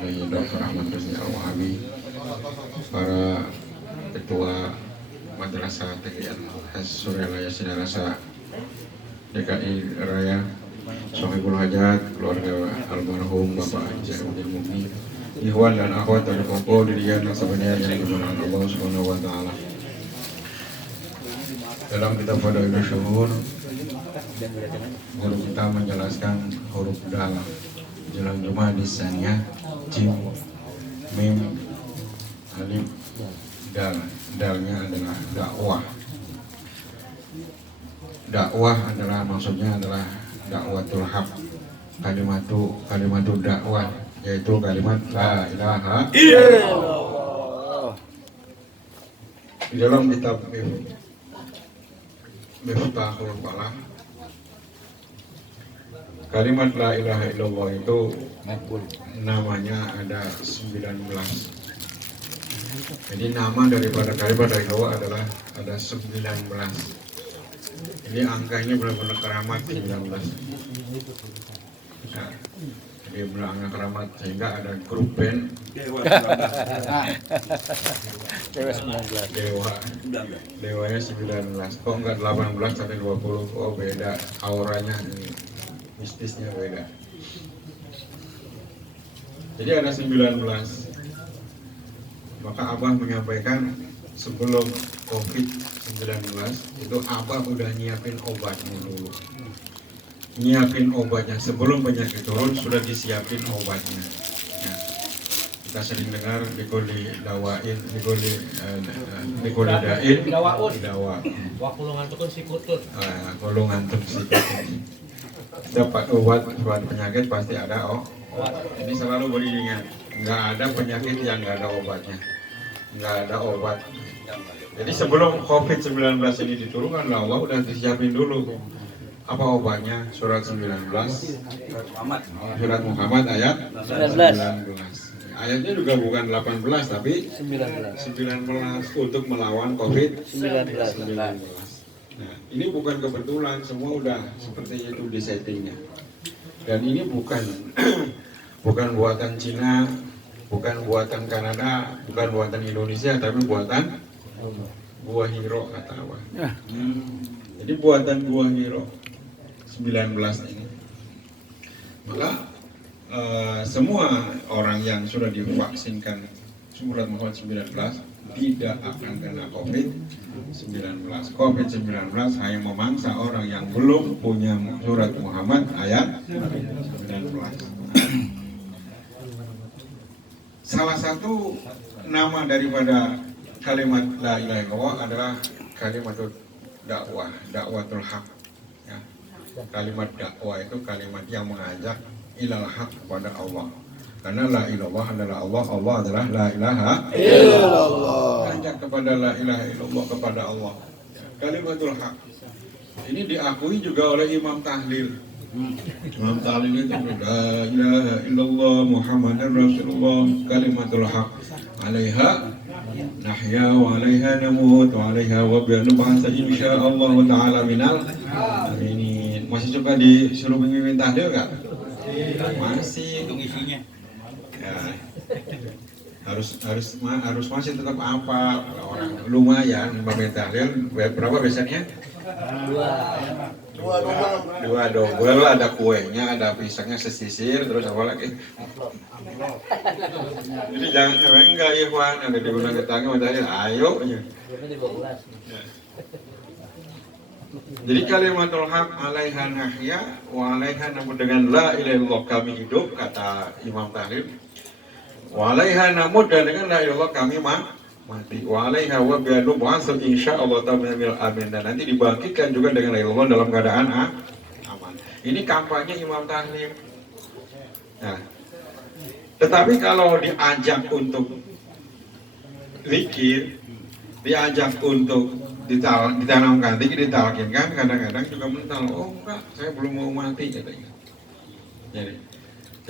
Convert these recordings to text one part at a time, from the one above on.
Kiai Dr. Ahmad Rusdi Al-Wahabi, para ketua Madrasah TGN Suryalaya Sinarasa DKI Raya, Sohibul Hajat, keluarga almarhum Bapak Zainuddin Mukni, ikhwan dan akhwat dari kumpul dirian yang sebenarnya yang dimuliakan Allah Subhanahu wa taala. Dalam kitab Fadailus Syuhur, guru kita menjelaskan huruf dal jelang Jumat di sananya jim, mim, alif, dal. Dalnya adalah dakwah. Dakwah adalah maksudnya adalah dakwatul haq, kalimatu dakwah, yaitu kalimat la ilaha illallah. Di dalam kitab Miftahul Falah, kalimat la ilaha illallah itu namanya ada 19. Jadi nama daripada kalimat la ilaha adalah ada 19. Ini angkanya benar-benar keramat 19. Nah, jadi berangka keramat sehingga ada grup band Dewanya 19. Kok enggak 18 sampai 20? Oh beda, auranya ini, mistisnya beda. Jadi ada 19. Maka Abah menyampaikan sebelum COVID-19 itu Abah udah nyiapin obatnya dulu. Nyiapin obatnya sebelum penyakit turun sudah disiapin obatnya. Nah, kita sering dengar dikoli dawain, dikoli dain, dawa. Golongan tukun si kutut. Golongan tukun si kutut. Dapat obat buat penyakit pasti ada Ini selalu beriringan. Nggak ada penyakit yang nggak ada obatnya. Nggak ada obat. Jadi sebelum COVID-19 ini diturunkan, Allah udah disiapin dulu. Apa obatnya? Surat 19. Surat Muhammad ayat 19. Ayatnya juga bukan 18 tapi 19 untuk melawan COVID-19. Nah, ini bukan kebetulan, semua udah seperti itu di settingnya. Dan ini bukan buatan Cina, bukan buatan Kanada, bukan buatan Indonesia, tapi buatan Gua Hiro kata Abah. Jadi buatan Gua Hiro 19 ini. Maka semua orang yang sudah divaksinkan surat Muhammad 19 tidak akan kena COVID-19. COVID-19 hanya memangsa orang yang belum punya surat Muhammad ayat 19. Salah satu nama daripada kalimat la ilaha illallah adalah kalimat dakwah, dakwatul haq. Ya. Kalimat dakwah itu kalimat yang mengajak ilal haq kepada Allah. Karena la ilallah adalah Allah, Allah adalah la ilaha illallah. Mengajak kepada la ilaha illallah kepada Allah. Kalimatul haq. Ini diakui juga oleh Imam Tahlil. Imam Tahlil itu la ilaha illallah Muhammadar Rasulullah kalimatul haq. Alaiha nahya wa alaiha namut wa alaiha wabianu bahasa insyaallah ta'ala minal aminin. Masih suka disuruh memimpin tahlil gak? Masih untuk isinya. Ya. Harus masih tetap apa orang lumayan memimpin tahlil. Berapa biasanya? Dua double, ada kuenya, ada pisangnya sesisir, terus apa lagi? Jadi jangan enggak ya Juan, ada di gunung ketangga matahari, ayo. Jadi kalimatul haq alaiha nahya wa alaiha namun dengan la ilaha illallah kami hidup kata Imam Tahlil. Wa alaiha namun dan dengan la ilaha illallah kami mati. Wa alaiha wa bi'adu ba'asu insyaallah ta'ala amin. Dan nanti dibangkitkan juga dengan la ilaha illallah dalam keadaan aman. Ini kampanye Imam Tahlil. Nah, tetapi kalau diajak untuk zikir, diajak untuk ditanamkan, ditalkinkan, kadang-kadang juga mental. Oh enggak, saya belum mau mati katanya.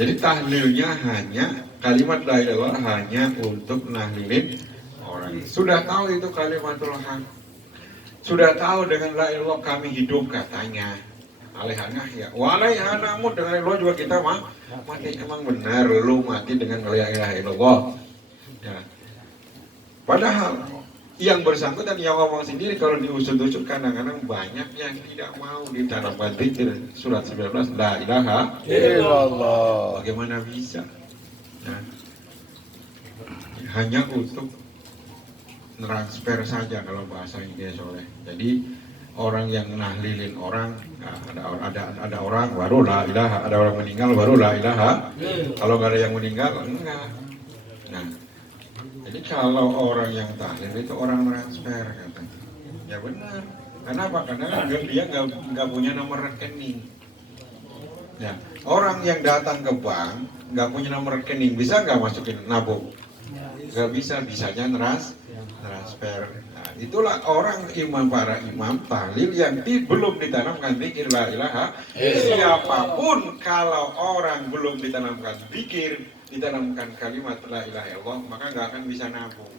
Jadi tahlilnya hanya kalimat la ilaha illallah hanya untuk nahlilin orang. Sudah tahu itu kalimatul haq. Sudah tahu dengan la ilaha illallah kami hidup katanya. alehana ya walaihana mut dengan lo juga kita mah mati emang benar lu mati dengan la ilaha illallah ya. Padahal yang bersangkutan yang ngomong sendiri kalau diusut-usut kadang-kadang banyak yang tidak mau ditanamkan zikir surat 19 la ilaha illallah. Bagaimana bisa? Nah, hanya untuk transfer saja kalau bahasa Inggris oleh. Jadi orang yang nahlilin orang ada orang baru la ilaha, ada orang meninggal baru la ilaha. Kalau nggak ada yang meninggal enggak. Nah, jadi kalau orang yang tahlil itu orang transfer katanya. Ya benar. Kenapa? Karena dia nggak punya nomor rekening. Ya, orang yang datang ke bank nggak punya nomor rekening bisa nggak masukin nabung? Nggak bisa, bisanya transfer. Nah, itulah orang para imam tahlil yang belum ditanamkan zikir la ilaha. Siapapun kalau orang belum ditanamkan zikir, ditanamkan kalimat la ilaha illallah, maka nggak akan bisa nabung.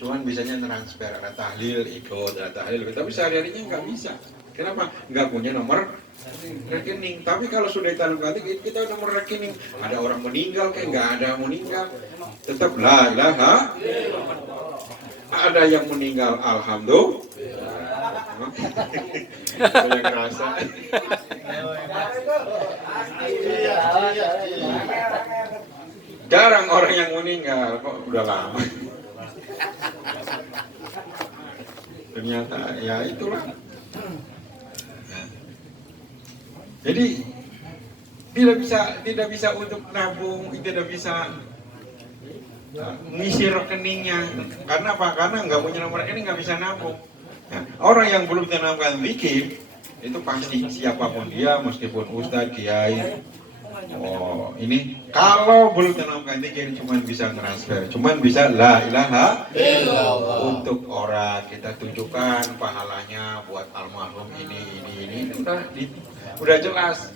Cuman bisanya transfer, ada tahlil ikut, ada tahlil, tapi sehari-harinya nggak bisa. Kenapa? Nggak punya nomor rekening. Tapi kalau sudah ditanamkan zikir, kita nomor rekening. Ada orang meninggal, kayak nggak ada yang meninggal, tetap la ilaha. Ada yang meninggal, alhamdulillah. Saya ngerasa. Jarang orang yang meninggal, kok udah lama. Ternyata ya itulah. Jadi tidak bisa untuk nabung, tidak bisa ngisi rekeningnya. Karena apa? Karena nggak punya nomor rekening nggak bisa nabung. Nah, orang yang belum ditanamkan zikir itu pasti siapapun dia, meskipun ustadz, kiai, ini kalau belum ditanamkan zikir cuman bisa transfer, cuman bisa la ilaha illallah. Untuk orang kita tunjukkan pahalanya buat almarhum ini udah jelas.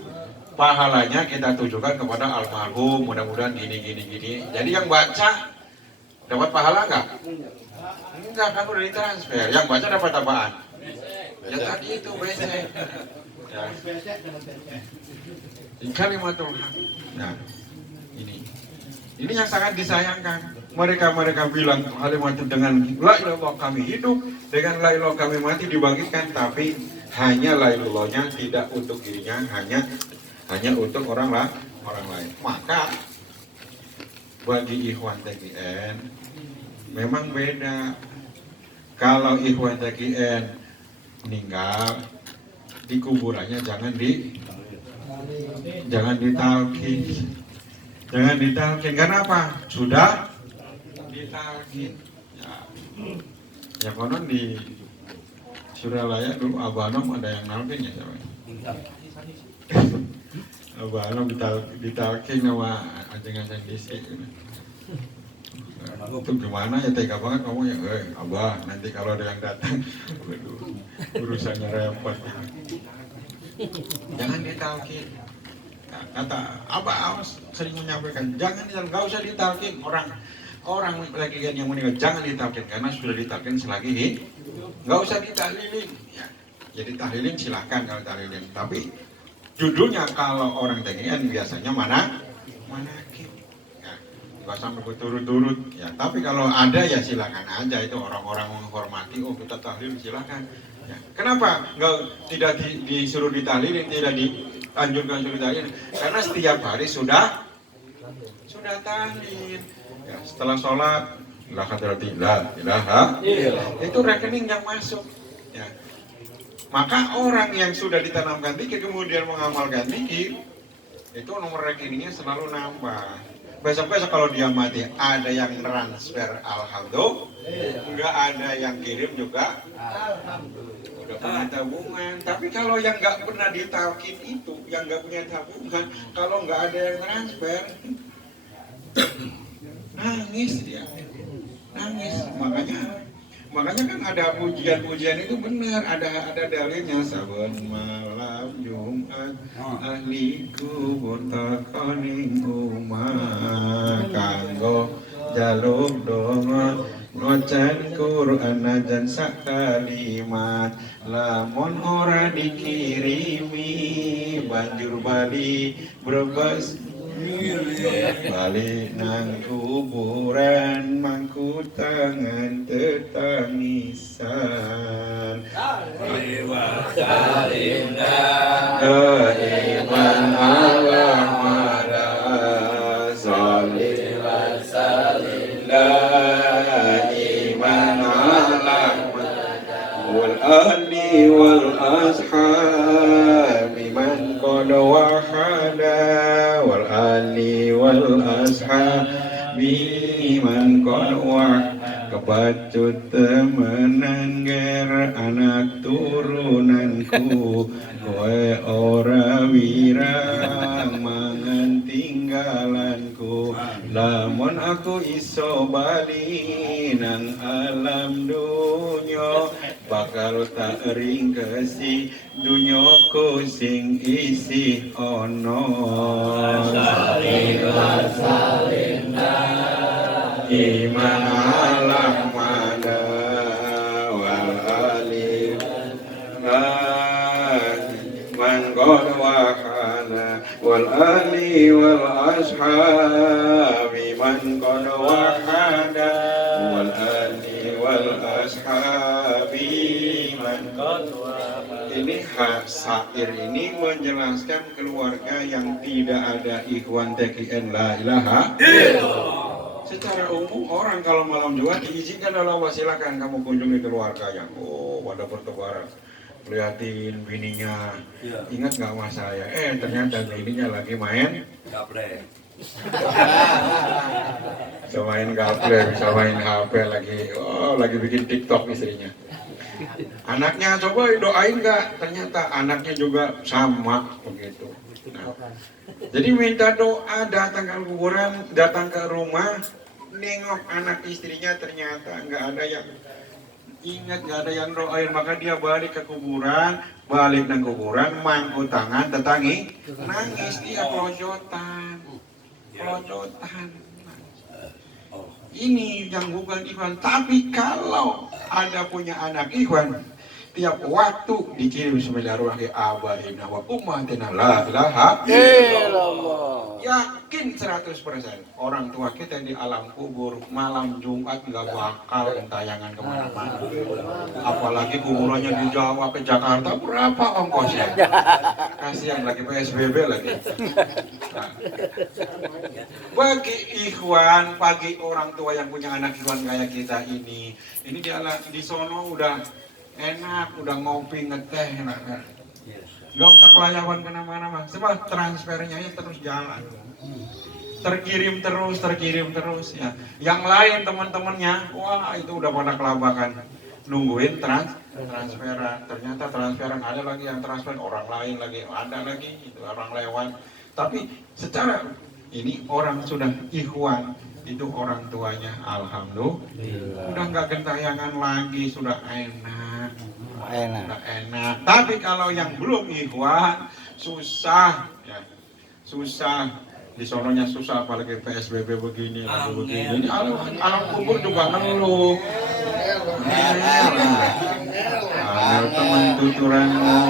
Pahalanya kita tujukan kepada almarhum, mudah-mudahan gini. Jadi yang baca dapat pahala nggak? Enggak, kan udah ditransfer. Yang baca dapat apaan? Ya tadi itu BC. Ya. Kalimatul haq. Nah, ini yang sangat disayangkan. Mereka bilang kalimat dengan la ilallah kami hidup, dengan la ilallah kami mati dibangkitkan, tapi hanya la ilallahnya tidak untuk dirinya, hanya untuk orang lain. Maka bagi ikhwan TGN memang beda. Kalau ikhwan TGN meninggal di kuburannya jangan ditalkin. Jangan ditalkin. Kenapa? Sudah ditalkin. Ya konon di Suralaya dulu Abanom ada yang nalkin ya siapa? Abanom ditalkin sama anjing-anjing disi. Itu gimana ya, tega banget ngomongnya. Abah, nanti kalau ada yang datang, waduh, urusannya repot. Jangan ditalkin. Kata Abah sering menyampaikan, nggak usah ditalkin. Orang lagi yang meninggal jangan ditalkin, karena sudah ditalkin selagi nggak usah ditahlilin. Ya, jadi tahlilin silakan kalau tahlilin. Tapi judulnya kalau orang TGN biasanya manakib. Nggak sampai berturut-turut ya, tapi kalau ada ya silakan aja, itu orang-orang menghormati, kita tahlil silakan ya. Kenapa tidak disuruh ditahlilin, tidak dianjurkan suruh tahlil? Karena setiap hari sudah tahlil ya, setelah sholat la ilaha itu rekening yang masuk ya. Maka orang yang sudah ditanamkan zikir kemudian mengamalkan zikir, itu nomor rekeningnya selalu nambah. Besok-besok kalau dia mati ada yang transfer, alhamdulillah. Enggak ada yang kirim juga, alhamdulillah. Udah punya tabungan. Tapi kalau yang nggak pernah ditalkin itu, yang nggak punya tabungan, kalau nggak ada yang transfer, nangis dia, nangis. Makanya kan ada pujian-pujian itu benar, ada dalilnya. Saben malam Jumat ahli kubur takaning umat kanggo jaluk donga Wacan Quran najan sak kalimat lamun ora dikirimi banjur bali brebes balik nang kuburan mangku tangan tetangisan iman Allah mada sallilah sallilah iman Allah wal ahli wal ashabi man qad wahada wal ahli wal ashabi man qad wahada kepacut temenan ger anak turunanku kowe ora wirang mangan tinggalanku lamun aku iso bali nang alam dunya bakal tak ringkesi dunyaku sing isi ono iman alam mada wal alif man qad wahana wal ali wal ashabi man qad wahada wal ali wal ashabi man qad wahada. Ini hak syair ini menjelaskan keluarga yang tidak ada ikhwan TKN la ilaha illallah. Secara umum orang kalau malam Jumat diizinkan Allah silakan kamu kunjungi keluarganya. Oh, pada bertebaran liatin bininya. Ya. Ingat nggak mas saya? Ternyata bininya lagi main gaple. Bisa main gaple, bisa main HP lagi. Oh, lagi bikin TikTok istrinya. Anaknya coba doain nggak? Ternyata anaknya juga sama begitu. Nah, jadi minta doa, datang ke kuburan, datang ke rumah, nengok anak istrinya ternyata nggak ada yang ingat, nggak ada yang doain, maka dia balik ke kuburan, balik ke kuburan, mangku tangan, tetangi, nangis dia kelojotan. Ini yang bukan ikhwan, tapi kalau ada punya anak ikhwan, tiap waktu dikirim bismillahirrahmanirrahim abaina wa ummatina la ilaha illallah. Yakin 100% orang tua kita di alam kubur malam Jumat nggak bakal tayangan kemana-mana. Apalagi kuburannya di Jawa ke Jakarta, berapa ongkosnya? Kasihan lagi PSBB lagi. Nah, bagi ikhwan, bagi orang tua yang punya anak ikhwan kayak kita ini di sono udah enak, udah ngopi ngeteh enak kan. Gak usah kelayawan kemana-mana, sebab transfernya ya terus jalan, terkirim terus ya. Yang lain teman-temannya, wah itu udah pada kelabakan nungguin transferan. Ternyata transferan ada lagi yang transfer orang lain lagi, ada lagi itu orang lewat. Tapi secara ini orang sudah ikhwan, itu orang tuanya alhamdulillah udah nggak gentayangan lagi, sudah enak. Tapi kalau yang belum ikhwan susah ya, susah di sononya susah, apalagi PSBB begini lagi begini. Alam kubur juga ngeluh. Angel teman tuturanmu,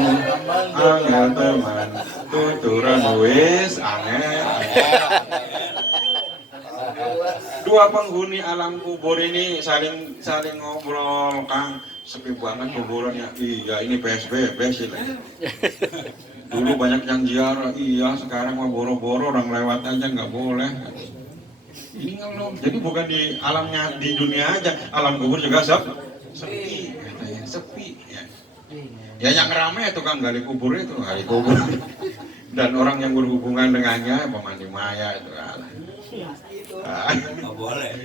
angel teman tuturan wis angel. Dua penghuni alam kubur ini saling ngobrol, Kang. Sepi banget kuburannya. Iya, ini PSBB sih. Dulu banyak yang ziarah, iya. Sekarang mah boro-boro orang lewat aja nggak boleh. Ini ngeluh. Jadi bukan di alamnya di dunia aja, alam kubur juga sepi, katanya sepi. Ya yang ramai itu kan gali kubur itu, gali kubur. Dan orang yang berhubungan dengannya pemandi maya itu kan. Nggak boleh.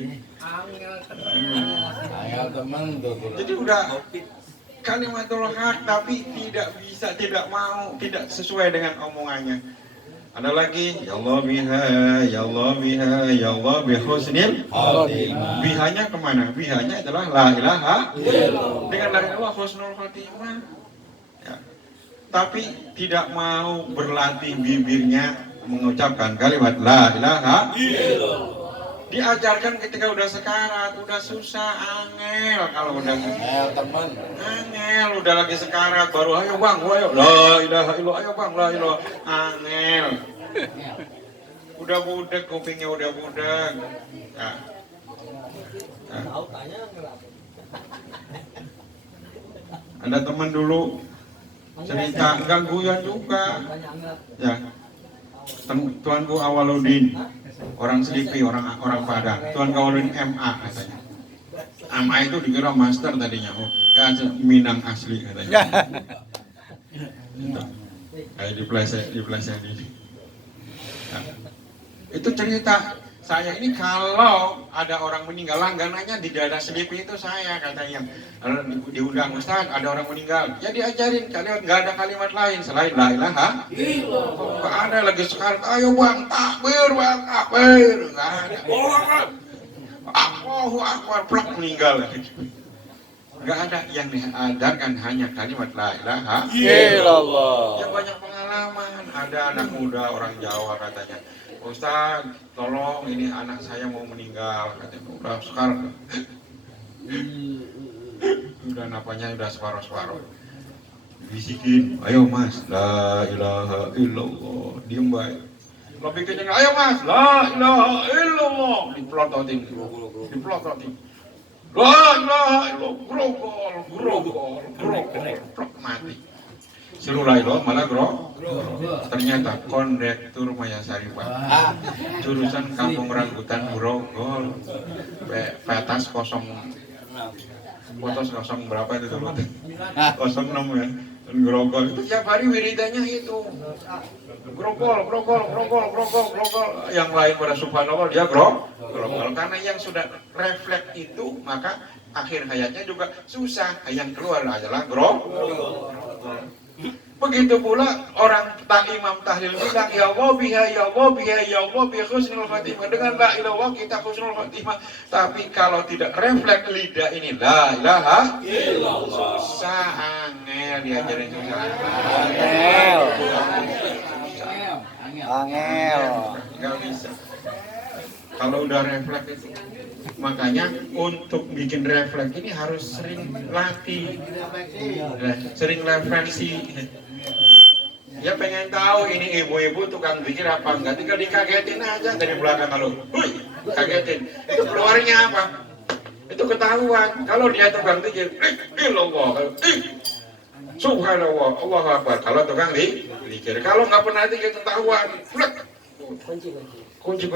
Jadi udah kalimatul haq, tapi tidak mau, tidak sesuai dengan omongannya. Ada lagi, ya Allah biha, ya Allah biha, ya Allah bihusnil khotimah. Bihanya kemana? Bihanya adalah la ilaha illallah. Dengan la ilaha husnul khotimah. Ya. Tapi tidak mau berlatih bibirnya mengucapkan kalimat la ilaha illallah. Diajarkan ketika udah sekarat, udah susah, angel kalau udah teman. angel, udah lagi sekarat baru ayo bang, ayo la ilaha illallah, ayo bang la ilaha angel. Udah budek kupingnya udah budek. Nah. Ada teman dulu cerita gangguan juga. Ya. Tuanku Awaludin, orang Selipi, orang Padang. Tuan Awaludin MA katanya. MA itu dikira master tadinya. Oh, ya Minang asli katanya. Itu. Kayak di pleset ini. Nah, itu cerita saya ini kalau ada orang meninggal langganannya di daerah Selipi itu saya katanya diundang Ustaz ada orang meninggal ya diajarin kalian nggak ada kalimat lain selain la ilaha illallah. Nggak ada lagi sekarang ayo bang takbir nggak ada. Allahu Akbar plak meninggal nggak ada yang diajarkan hanya kalimat la ilaha illallah. Ya banyak pengalaman ada anak muda orang Jawa katanya Ustaz, tolong ini anak saya mau meninggal katanya. Udah sekarang udah napanya udah separuh-separuh bisikin, ayo mas la ilaha illallah diem baik lebih kenceng, ayo mas la ilaha illallah diplototin la ilaha illallah grogol mati suruh la ilaha malah ternyata kondektur Mayasari Pak jurusan Kampung Rambutan Grogol petas 06 berapa itu tuh 06 ya Grogol itu tiap hari wiridanya itu Grogol yang lain pada subhanallah dia Grogol karena yang sudah refleks itu maka akhir hayatnya juga susah yang keluar adalah Grogol. Begitu pula orang imam tahlil bilang ya Allah biha ya Allah biha ya Allah biha husnul khatimah dengan la ilaha kita husnul khatimah tapi kalau tidak refleks lidah ini la ilaha illallah susah angel diajarin susah angel nggak bisa kalau udah refleks itu makanya untuk bikin refleks ini harus sering latih sering refleksi. Ya pengen tahu ini ibu-ibu tukang pikir apa enggak, tinggal dikagetin aja dari belakang kalau, kagetin. Itu keluarnya apa? Itu ketahuan. Kalau dia tukang pikir, illallah, subhanallah, Allah Akbar. Kalau tukang pikir, kalau nggak pernah pikir ketahuan, kunci.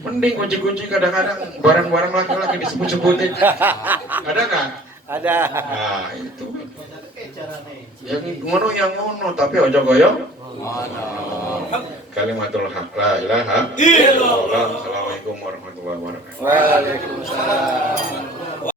Mending kunci kadang-kadang barang-barang laki-laki disebut-sebutin. Ada nggak? Ada. Nah itu. Yang ngono tapi ojo goyo. Kalimatul haq la ilaha illallah. Assalamualaikum warahmatullahi wabarakatuh. Waalaikumsalam.